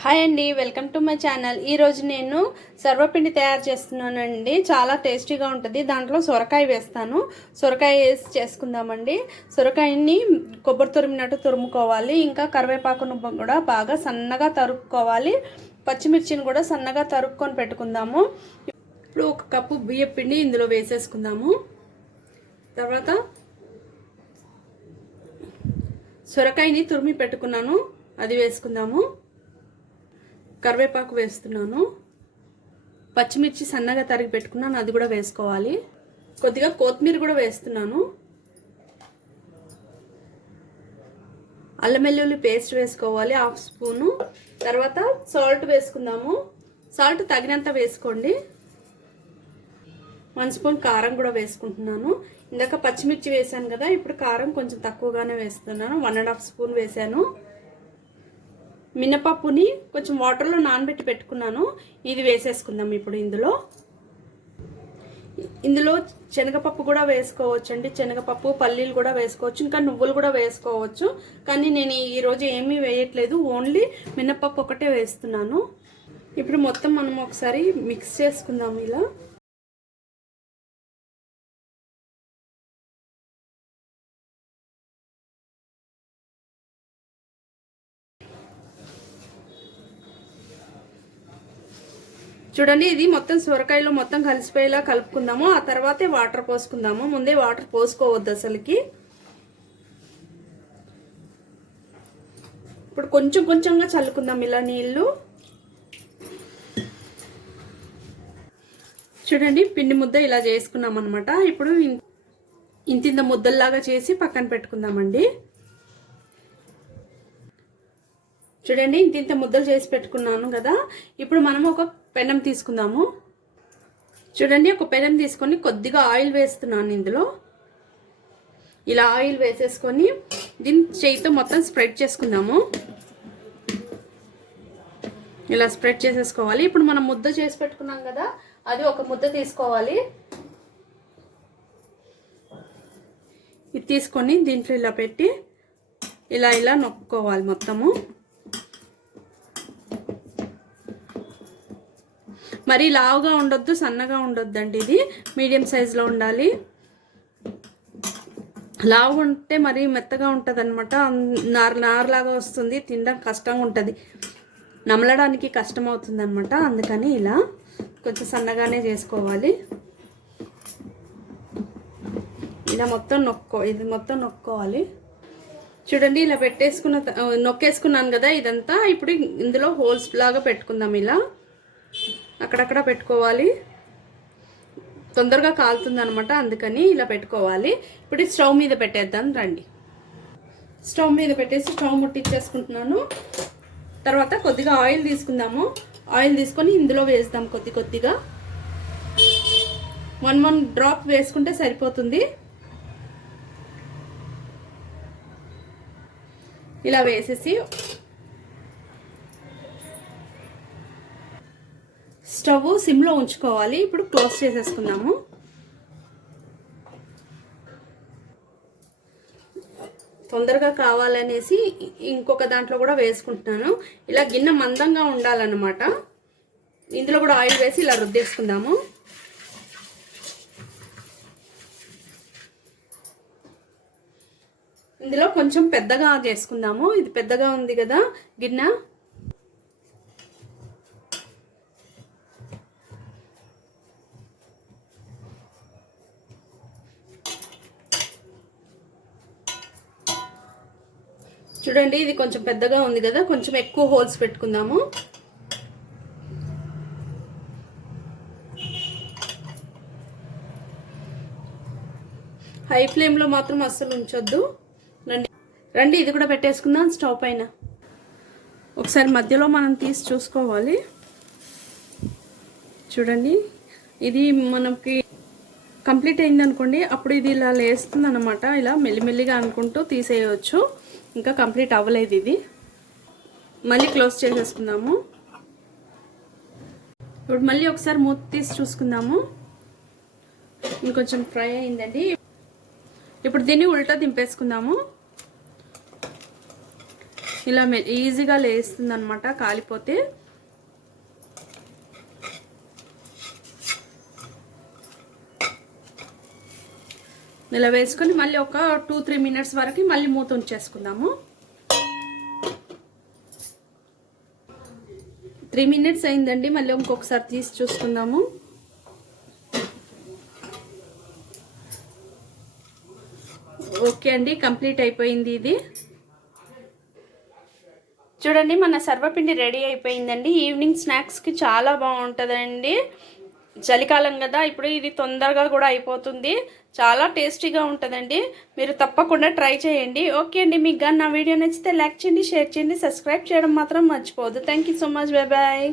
Hi అండి welcome to my channel. ఈరోజు నేను సర్వపిండి తయారు చేస్తున్నానండి. చాలా టేస్టీగా ఉంటుంది. దాంట్లో సొరకాయ వేస్తాను. సొరకాయ వేసి చేసుకుందామండి. సొరకాయని కొబ్బరి తురిమినట్టు తురుముకోవాలి. ఇంకా కరివేపాకును కూడా బాగా సన్నగా తరుక్కోవాలి. పచ్చిమిర్చిని కూడా సన్నగా తరుక్కొని పెట్టుకుందాము. ఇప్పుడు ఒక కప్పు బియ్య పిండి ఇందులో వేసేసుకుందాము. తర్వాత సొరకాయని తురిమి పెట్టుకున్నాను. అది వేసుకుందాము. కరివేపాకు వేస్తున్నాను. పచ్చిమిర్చి సన్నగా తరిగి పెట్టుకున్నాను అది కూడా వేసుకోవాలి. కొద్దిగా కొత్తిమీర కూడా వేస్తున్నాను. అల్లం వెల్లుల్లి పేస్ట్ వేసుకోవాలి హాఫ్ స్పూను. తర్వాత సాల్ట్ వేసుకుందాము. సాల్ట్ తగినంత వేసుకోండి. వన్ స్పూన్ కారం కూడా వేసుకుంటున్నాను. ఇందాక పచ్చిమిర్చి వేసాను కదా ఇప్పుడు కారం కొంచెం తక్కువగానే వేస్తున్నాను. వన్ అండ్ హాఫ్ స్పూన్ వేసాను మినపప్పుని కొంచెం వాటర్లో నానబెట్టి పెట్టుకున్నాను. ఇది వేసేసుకుందాం ఇప్పుడు ఇందులో. ఇందులో శనగపప్పు కూడా వేసుకోవచ్చు అండి శనగపప్పు పల్లీలు కూడా వేసుకోవచ్చు. ఇంకా నువ్వులు కూడా వేసుకోవచ్చు. కానీ నేను ఈరోజు ఏమీ వేయట్లేదు. ఓన్లీ మినపప్పు ఒకటే వేస్తున్నాను. ఇప్పుడు మొత్తం మనం ఒకసారి మిక్స్ చేసుకుందాం ఇలా. చూడండి ఇది మొత్తం సొరకాయలో మొత్తం కలిసిపోయేలా కలుపుకుందాము. ఆ తర్వాతే వాటర్ పోసుకుందాము. ముందే వాటర్ పోసుకోవద్దు అసలుకి. ఇప్పుడు కొంచెం కొంచెంగా చల్లుకుందాం ఇలా నీళ్ళు చూడండి పిండి ముద్ద ఇలా చేసుకున్నాం అనమాట ఇప్పుడు ఇంతింత ముద్దల్లాగా చేసి పక్కన పెట్టుకుందామండి. చూడండి ఇంత ఇంత ముద్దలు చేసి పెట్టుకున్నాను కదా. ఇప్పుడు మనం ఒక పెనం తీసుకుందాము. చూడండి ఒక పెనం తీసుకొని కొద్దిగా ఆయిల్ వేస్తున్నాను ఇందులో. ఇలా ఆయిల్ వేసేసుకొని దీన్ని చేయితో మొత్తం స్ప్రెడ్ చేసుకుందాము. ఇలా స్ప్రెడ్ చేసేసుకోవాలి. ఇప్పుడు మనం ముద్ద చేసి పెట్టుకున్నాం కదా అది ఒక ముద్ద తీసుకోవాలి. ఇది తీసుకొని దీంట్లో ఇలా పెట్టి ఇలా ఇలా నొక్కోవాలి మొత్తము. మరీ లావుగా ఉండొద్దు సన్నగా ఉండొద్దండి ఇది. మీడియం సైజులో ఉండాలి. లావు ఉంటే మరీ మెత్తగా ఉంటుంది అనమాట నార్ నారులాగా వస్తుంది తినడం కష్టంగా ఉంటుంది. నమలడానికి కష్టం అవుతుంది అనమాట అందుకని ఇలా కొంచెం సన్నగానే చేసుకోవాలి. ఇలా మొత్తం నొక్కో ఇది మొత్తం నొక్కోవాలి. చూడండి ఇలా పెట్టేసుకున్న నొక్కేసుకున్నాను కదా ఇదంతా. ఇప్పుడు ఇందులో హోల్స్ లాగా పెట్టుకుందాం ఇలా. అక్కడక్కడ పెట్టుకోవాలి. తొందరగా కాలుతుంది అనమాట అందుకని ఇలా పెట్టుకోవాలి. ఇప్పుడు స్టవ్ మీద పెట్టేద్దాం రండి. స్టవ్ మీద పెట్టేసి స్టవ్ ముట్టించేసుకుంటున్నాను తర్వాత కొద్దిగా ఆయిల్ తీసుకుందాము. ఆయిల్ తీసుకొని ఇందులో వేస్తాం కొద్ది కొద్దిగా. వన్ వన్ డ్రాప్ వేసుకుంటే సరిపోతుంది. ఇలా వేసేసి స్టవ్ సిమ్లో ఉంచుకోవాలి. ఇప్పుడు క్లోజ్ చేసేసుకుందాము. తొందరగా కావాలనేసి ఇంకొక దాంట్లో కూడా వేసుకుంటున్నాను. ఇలా గిన్నె మందంగా ఉండాలన్నమాట. ఇందులో కూడా ఆయిల్ వేసి ఇలా రుద్దేసుకుందాము. ఇందులో కొంచెం పెద్దగా చేసుకుందాము ఇది పెద్దగా ఉంది కదా గిన్నె. చూడండి ఇది కొంచెం పెద్దగా ఉంది కదా కొంచెం ఎక్కువ హోల్స్ పెట్టుకుందాము. హై ఫ్లేమ్లో మాత్రం అస్సలు ఉంచొద్దు. రండి. రండి ఇది కూడా పెట్టేసుకుందాం స్టవ్ పైన. ఒకసారి మధ్యలో మనం తీసి చూసుకోవాలి. చూడండి ఇది మనకి కంప్లీట్ అయింది అనుకోండి అప్పుడు ఇది ఇలా లేస్తుంది అనమాట ఇలా మెల్లిమెల్లిగా అనుకుంటూ తీసేయవచ్చు. ఇంకా కంప్లీట్ అవ్వలేదు ఇది. మళ్ళీ క్లోజ్ చేసేసుకుందాము. ఇప్పుడు మళ్ళీ ఒకసారి మూత తీసి చూసుకుందాము. ఇంకొంచెం ఫ్రై అయిందండి. ఇప్పుడు దీన్ని ఉల్టా దింపేసుకుందాము. ఇలా ఈజీగా లేస్తుంది అనమాట కాలిపోతే. ఇలా వేసుకొని మళ్ళీ ఒక టూ త్రీ మినిట్స్ వరకు మళ్ళీ మూత ఉంచేసుకుందాము. త్రీ మినిట్స్ అయిందండి మళ్ళీ ఇంకొకసారి తీసి చూసుకుందాము. ఓకే అండి కంప్లీట్ అయిపోయింది ఇది. చూడండి మన సర్వపిండి రెడీ అయిపోయిందండి. ఈవినింగ్ స్నాక్స్కి చాలా బాగుంటుందండి. చలికాలం కదా ఇప్పుడు ఇది తొందరగా కూడా అయిపోతుంది. చాలా టేస్టీగా ఉంటుందండి. మీరు తప్పకుండా ట్రై చేయండి. ఓకే అండి మీకు కానీ నా వీడియో నచ్చితే లైక్ చేయండి షేర్ చేయండి సబ్స్క్రైబ్ చేయడం మాత్రం మర్చిపోవద్దు. Thank you so much. Bye bye.